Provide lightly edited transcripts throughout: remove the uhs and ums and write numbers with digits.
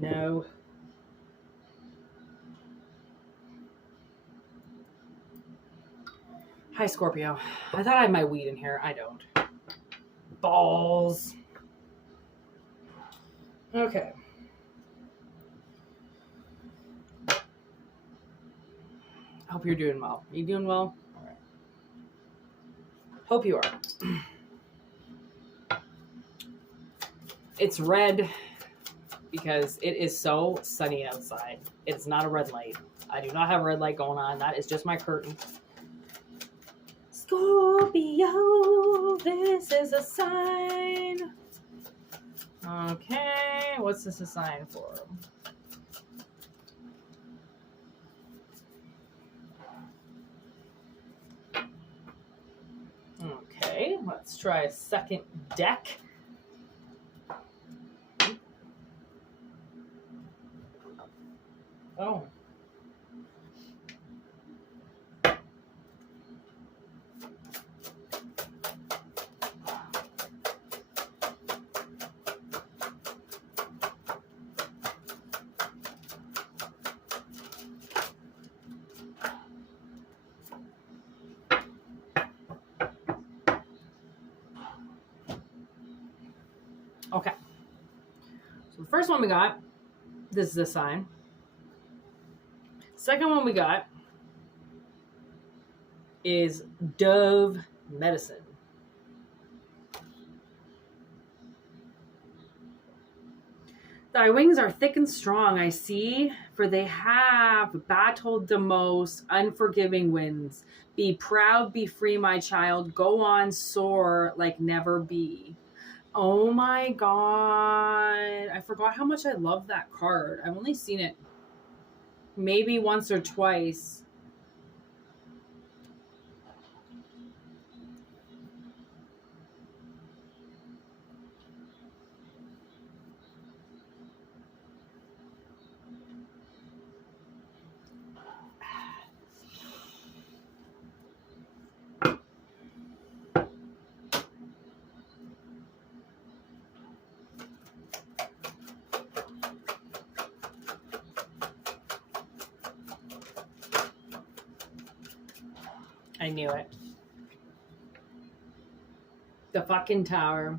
No. Hi, Scorpio. I thought I had my weed in here. I don't. Balls. Okay. I hope you're doing well. You doing well? All right. Hope you are. It's red because it is so sunny outside. It's not a red light. I do not have a red light going on. That is just my curtain. Scorpio, this is a sign. Okay, what's this a sign for? Okay, let's try a second deck. Oh. Okay. So the first one we got, this is a sign. Second one we got is Dove Medicine. Thy wings are thick and strong, I see, for they have battled the most unforgiving winds. Be proud, be free, my child. Go on, soar like never be. Oh my God. I forgot how much I love that card. I've only seen it maybe once or twice. I knew it. The fucking tower.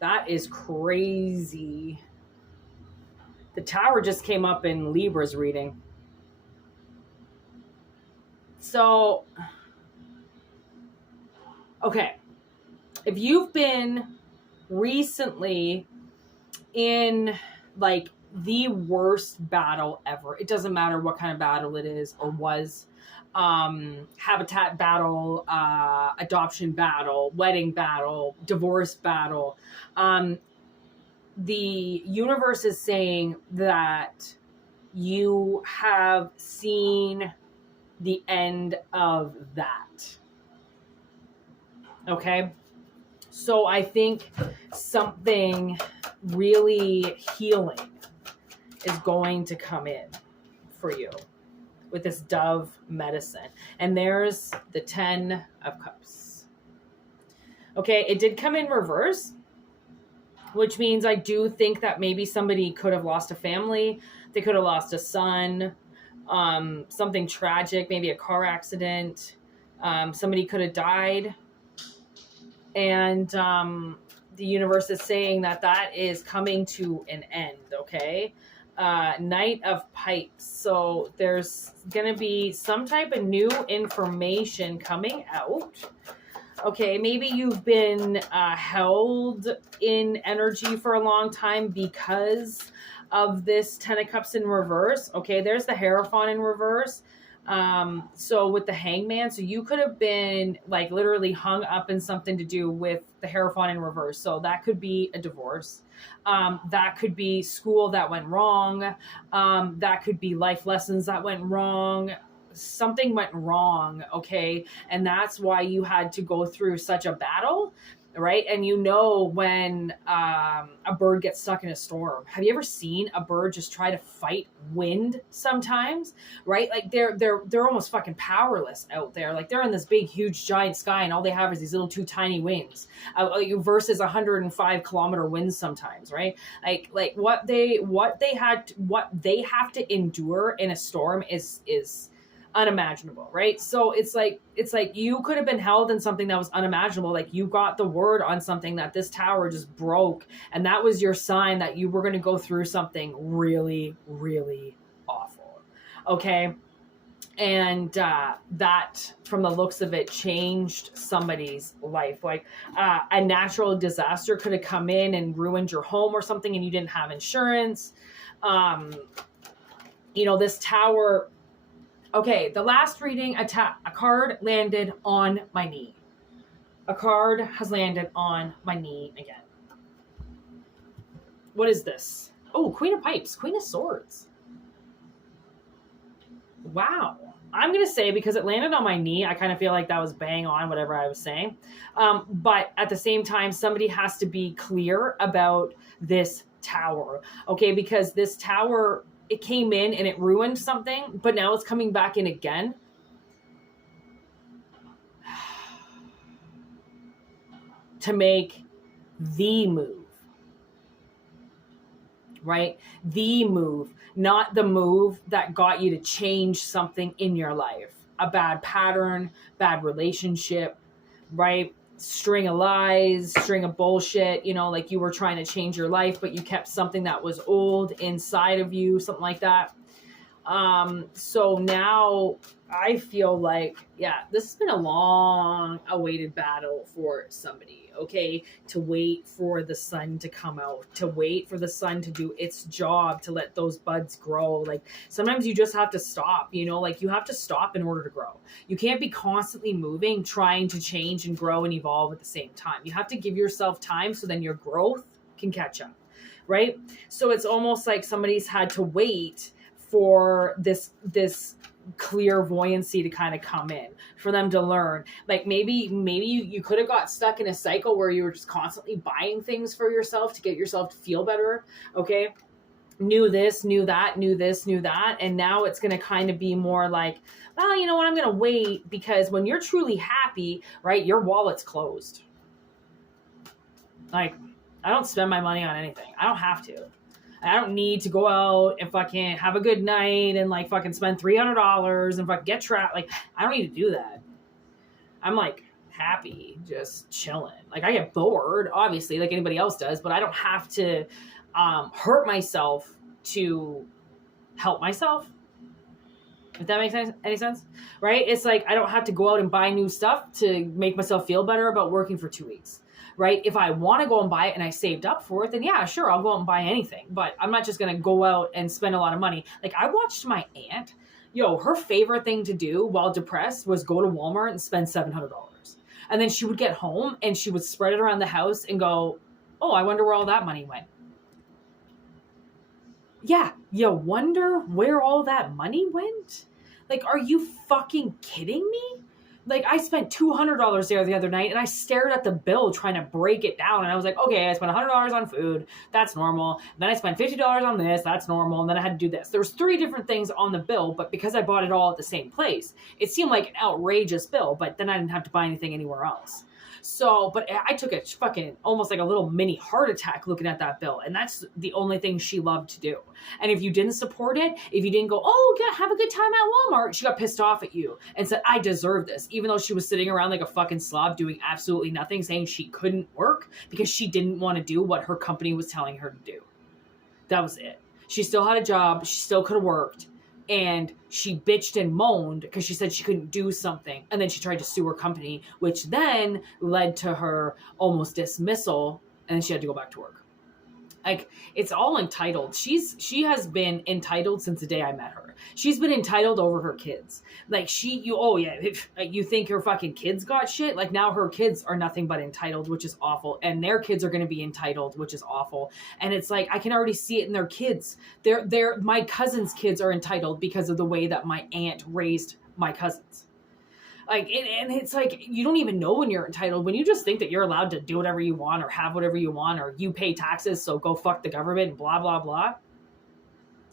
That is crazy. The tower just came up in Libra's reading. So, okay. If you've been recently in like the worst battle ever, it doesn't matter what kind of battle it is or was, habitat battle, adoption battle, wedding battle, divorce battle, the universe is saying that you have seen the end of that. Okay? So I think something really healing is going to come in for you with this Dove Medicine. And there's the 10 of Cups. Okay, it did come in reverse, which means I do think that maybe somebody could have lost a family. They could have lost a son, something tragic, maybe a car accident. Somebody could have died. And the universe is saying that that is coming to an end, okay? Knight of Pipes. So there's going to be some type of new information coming out. Okay, maybe you've been held in energy for a long time because of this 10 of Cups in reverse. Okay, there's the Hierophant in reverse. So with the Hangman, so you could have been like literally hung up in something to do with the Hierophant in reverse. So that could be a divorce. That could be school that went wrong. That could be life lessons that went wrong. Something went wrong. Okay. And that's why you had to go through such a battle. right? And you know when a bird gets stuck in a storm. Have you ever seen a bird just try to fight wind sometimes, right? Like they're almost fucking powerless out there. Like they're in this big, huge, giant sky, and all they have is these little two tiny wings, versus 105-kilometer winds sometimes, right? Like what they have to endure in a storm is unimaginable, right? So it's like you could have been held in something that was unimaginable. Like you got the word on something that this tower just broke, and that was your sign that you were going to go through something really, really awful. Okay. And that, from the looks of it, changed somebody's life. Like a natural disaster could have come in and ruined your home or something, and you didn't have insurance. This tower. Okay, the last reading, a card landed on my knee. A card has landed on my knee again. What is this? Oh, Queen of Pipes, Queen of Swords. Wow. I'm going to say, because it landed on my knee, I kind of feel like that was bang on whatever I was saying. But at the same time, somebody has to be clear about this tower. Okay, because this tower, it came in and it ruined something, but now it's coming back in again. To make the move. Right? The move. Not the move that got you to change something in your life. A bad pattern, bad relationship, right? String of lies, string of bullshit, like you were trying to change your life, but you kept something that was old inside of you, something like that. So now I feel like, this has been a long awaited battle for somebody, okay? To wait for the sun to come out, to wait for the sun to do its job, to let those buds grow. Like sometimes you just have to stop, like you have to stop in order to grow. You can't be constantly moving, trying to change and grow and evolve at the same time. You have to give yourself time so then your growth can catch up, right? So it's almost like somebody's had to wait for this clairvoyancy to kind of come in, for them to learn. Like maybe you could have got stuck in a cycle where you were just constantly buying things for yourself to get yourself to feel better. Okay. Knew this, knew that, knew this, knew that. And now it's going to kind of be more like, well, you know what? I'm going to wait, because when you're truly happy, right, your wallet's closed. Like, I don't spend my money on anything. I don't have to. I don't need to go out and fucking have a good night and like fucking spend $300 and fucking get trapped. Like, I don't need to do that. I'm like happy, just chilling. Like I get bored, obviously, like anybody else does, but I don't have to hurt myself to help myself. If that makes any sense, right? It's like I don't have to go out and buy new stuff to make myself feel better about working for 2 weeks. Right? If I want to go and buy it and I saved up for it, then yeah, sure, I'll go out and buy anything. But I'm not just going to go out and spend a lot of money. Like I watched my aunt, her favorite thing to do while depressed was go to Walmart and spend $700. And then she would get home and she would spread it around the house and go, oh, I wonder where all that money went. Yeah, you wonder where all that money went? Like, are you fucking kidding me? Like, I spent $200 there the other night, and I stared at the bill trying to break it down, and I was like, okay, I spent $100 on food, that's normal. And then I spent $50 on this, that's normal, and then I had to do this. There was 3 different things on the bill, but because I bought it all at the same place, it seemed like an outrageous bill, but then I didn't have to buy anything anywhere else. So, but I took a fucking almost like a little mini heart attack looking at that bill. And that's the only thing she loved to do. And if you didn't support it, if you didn't go, oh, yeah, have a good time at Walmart, she got pissed off at you and said, I deserve this. Even though she was sitting around like a fucking slob doing absolutely nothing, saying she couldn't work because she didn't want to do what her company was telling her to do. That was it. She still had a job. She still could have worked. And she bitched and moaned because she said she couldn't do something. And then she tried to sue her company, which then led to her almost dismissal. And then she had to go back to work. Like, it's all entitled. She has been entitled since the day I met her. She's been entitled over her kids. Like, you think her fucking kids got shit? Like, now her kids are nothing but entitled, which is awful. And their kids are going to be entitled, which is awful. And it's like, I can already see it in their kids. My cousin's kids are entitled because of the way that my aunt raised my cousins. Like, and it's like, you don't even know when you're entitled. When you just think that you're allowed to do whatever you want or have whatever you want, or you pay taxes, so go fuck the government and blah, blah, blah.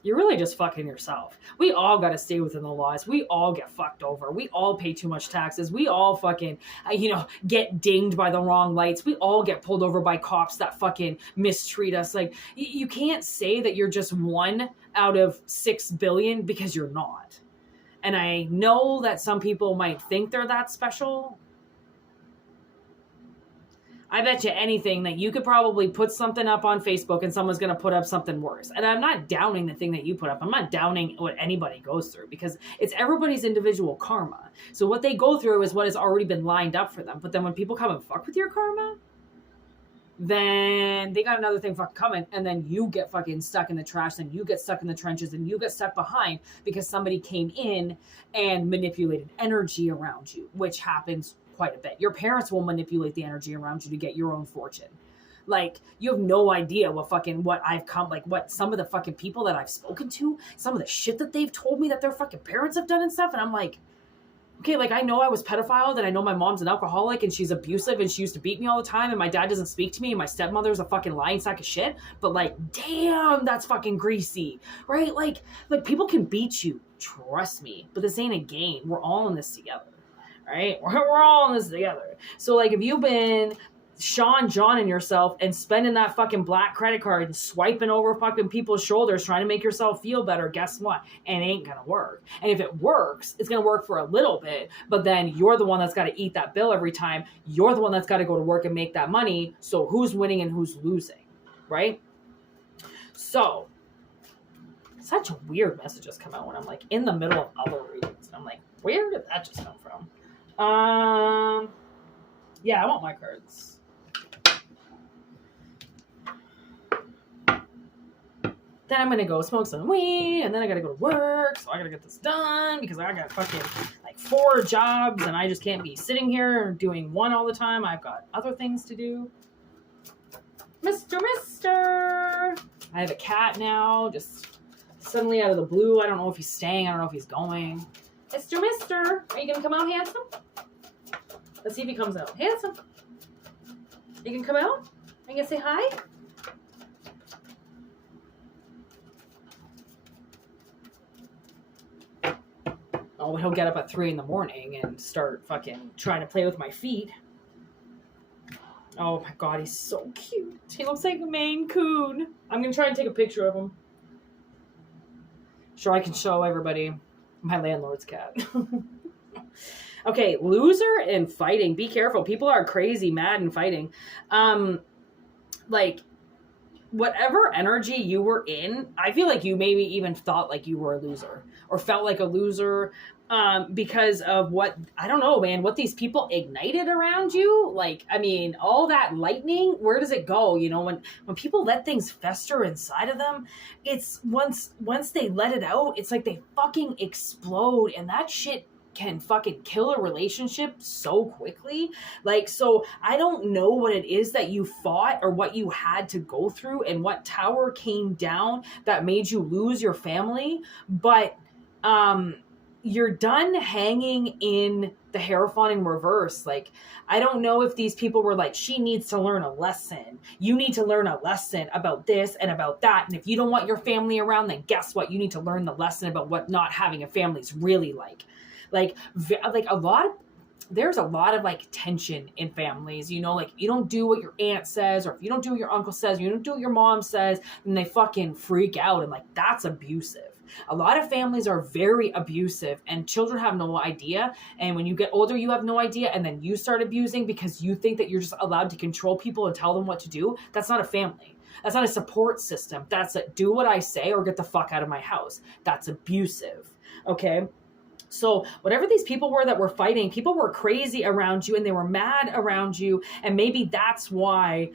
You're really just fucking yourself. We all got to stay within the laws. We all get fucked over. We all pay too much taxes. We all fucking, get dinged by the wrong lights. We all get pulled over by cops that fucking mistreat us. Like, you can't say that you're just 1 out of 6 billion, because you're not. And I know that some people might think they're that special. I bet you anything that you could probably put something up on Facebook and someone's going to put up something worse. And I'm not downing the thing that you put up. I'm not downing what anybody goes through, because it's everybody's individual karma. So what they go through is what has already been lined up for them. But then when people come and fuck with your karma, then they got another thing fucking coming, and then you get fucking stuck in the trash, and you get stuck in the trenches, and you get stuck behind because somebody came in and manipulated energy around you, which happens quite a bit. Your parents will manipulate the energy around you to get your own fortune. Like, you have no idea what some of the fucking people that I've spoken to, some of the shit that they've told me that their fucking parents have done and stuff, and I'm like, okay, like, I know I was pedophile, and I know my mom's an alcoholic, and she's abusive, and she used to beat me all the time, and my dad doesn't speak to me, and my stepmother's a fucking lying sack of shit, but, like, damn, that's fucking greasy, right? Like people can beat you, trust me, but this ain't a game. We're all in this together, right? We're all in this together. So, like, if you've been Sean John-ing yourself and spending that fucking black credit card and swiping over fucking people's shoulders trying to make yourself feel better, guess what? It ain't gonna work. And if it works, it's gonna work for a little bit, but then you're the one that's got to eat that bill every time. You're the one that's got to go to work and make that money. So who's winning and who's losing, right? So such weird messages come out when I'm like in the middle of other readings. I'm like, where did that just come from? Yeah, I want my cards. Then I'm going to go smoke some weed, and then I got to go to work, so I got to get this done, because I got fucking, 4 jobs, and I just can't be sitting here doing one all the time. I've got other things to do. Mister! I have a cat now, just suddenly out of the blue. I don't know if he's staying. I don't know if he's going. Mister! Are you going to come out, handsome? Let's see if he comes out. Handsome! You can come out? Are you going to say hi? Oh, he'll get up at 3 a.m. and start fucking trying to play with my feet. Oh my god, he's so cute. He looks like a Maine Coon. I'm gonna try and take a picture of him. Sure, I can show everybody my landlord's cat. Okay, loser and fighting. Be careful. People are crazy, mad, and fighting. Whatever energy you were in, I feel like you maybe even thought like you were a loser or felt like a loser because of what these people ignited around you. Like, I mean, all that lightning, where does it go? You know, when people let things fester inside of them, it's once they let it out, it's like they fucking explode, and that shit can fucking kill a relationship so quickly. Like, so I don't know what it is that you fought or what you had to go through and what tower came down that made you lose your family, but you're done hanging in the Hierophant in reverse. Like, I don't know if these people were like, she needs to learn a lesson. You need to learn a lesson about this and about that. And if you don't want your family around, then guess what? You need to learn the lesson about what not having a family is really like. There's a lot of like tension in families, you know, like you don't do what your aunt says, or if you don't do what your uncle says, you don't do what your mom says, then they fucking freak out, and like that's abusive. A lot of families are very abusive, and children have no idea. And when you get older, you have no idea, and then you start abusing because you think that you're just allowed to control people and tell them what to do. That's not a family. That's not a support system. That's a do what I say or get the fuck out of my house. That's abusive. Okay. So whatever these people were that were fighting, people were crazy around you and they were mad around you. And maybe that's why,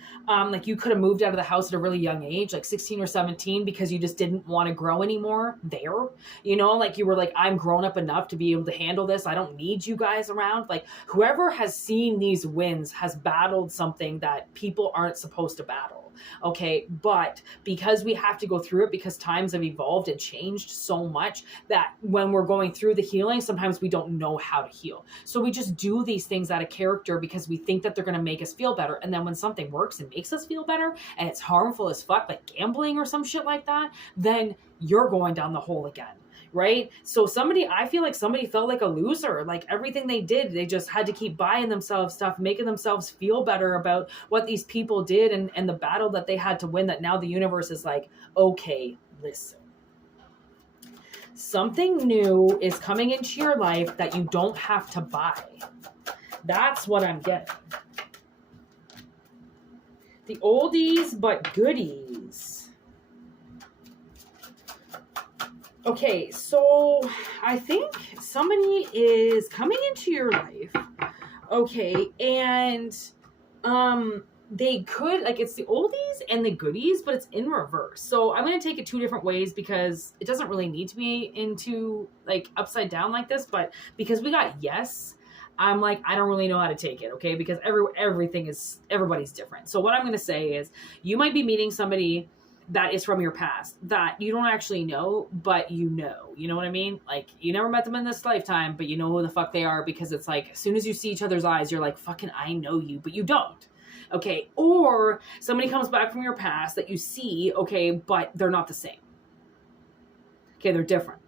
you could have moved out of the house at a really young age, like 16 or 17, because you just didn't want to grow anymore there. You know, like you were like, I'm grown up enough to be able to handle this. I don't need you guys around. Like whoever has seen these wins has battled something that people aren't supposed to battle. Okay. But because we have to go through it, because times have evolved and changed so much, that when we're going through the healing healing, sometimes we don't know how to heal. So we just do these things out of character because we think that they're going to make us feel better. And then when something works and makes us feel better and it's harmful as fuck, like gambling or some shit like that, then you're going down the hole again. Right? So I feel like somebody felt like a loser. Like everything they did, they just had to keep buying themselves stuff, making themselves feel better about what these people did and the battle that they had to win, that now the universe is like, okay, listen. Something new is coming into your life that you don't have to buy. That's what I'm getting. The oldies but goodies. Okay, so I think somebody is coming into your life, okay, and they could, like, it's the oldies and the goodies, but it's in reverse. So I'm going to take it two different ways because it doesn't really need to be into, like, upside down like this, but because we got yes, I'm like, I don't really know how to take it, okay, because everybody's different. So what I'm going to say is you might be meeting somebody that is from your past that you don't actually know, but you know what I mean? Like, you never met them in this lifetime, but you know who the fuck they are, because it's like, as soon as you see each other's eyes, you're like, fucking, I know you, but you don't. Okay. Or somebody comes back from your past that you see, okay, but they're not the same. Okay. They're different.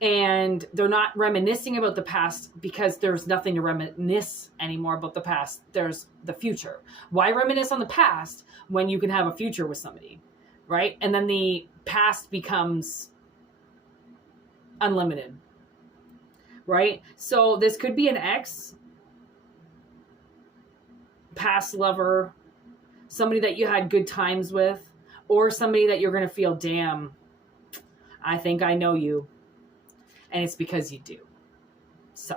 And they're not reminiscing about the past because there's nothing to reminisce anymore about the past. There's the future. Why reminisce on the past when you can have a future with somebody? Right? And then the past becomes unlimited. Right? So this could be an ex, past lover, somebody that you had good times with, or somebody that you're going to feel, damn, I think I know you. And it's because you do. So,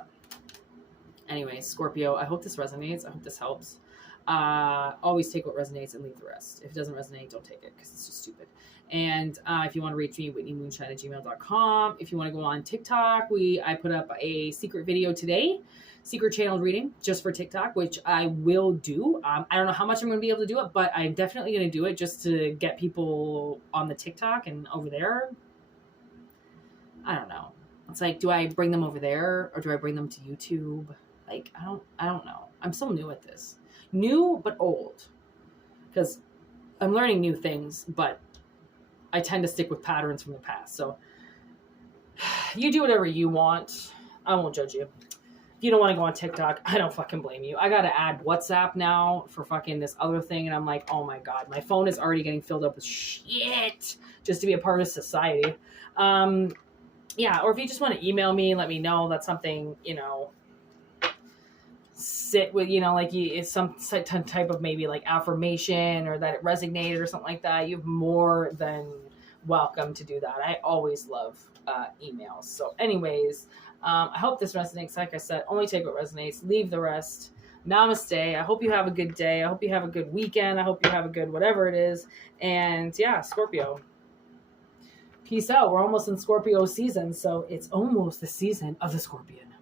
anyway, Scorpio, I hope this resonates. I hope this helps. Always take what resonates and leave the rest. If it doesn't resonate, don't take it because it's just stupid. And if you want to reach me, Whitneymoonshine@gmail.com. If you want to go on TikTok, I put up a secret video today, secret channeled reading just for TikTok, which I will do. I don't know how much I'm going to be able to do it, but I'm definitely going to do it just to get people on the TikTok and over there. I don't know. It's like, do I bring them over there or do I bring them to YouTube? Like, I don't know. I'm still new at this. New, but old. Because I'm learning new things, but I tend to stick with patterns from the past. So you do whatever you want. I won't judge you. If you don't want to go on TikTok, I don't fucking blame you. I got to add WhatsApp now for fucking this other thing. And I'm like, oh my God, my phone is already getting filled up with shit just to be a part of society. Yeah, or if you just want to email me, let me know. That's something, sit with, like it's some type of maybe like affirmation or that it resonated or something like that. You're more than welcome to do that. I always love emails. So anyways, I hope this resonates. Like I said, only take what resonates, leave the rest. Namaste. I hope you have a good day. I hope you have a good weekend. I hope you have a good whatever it is. And yeah, Scorpio. Peace out. We're almost in Scorpio season, so it's almost the season of the Scorpion.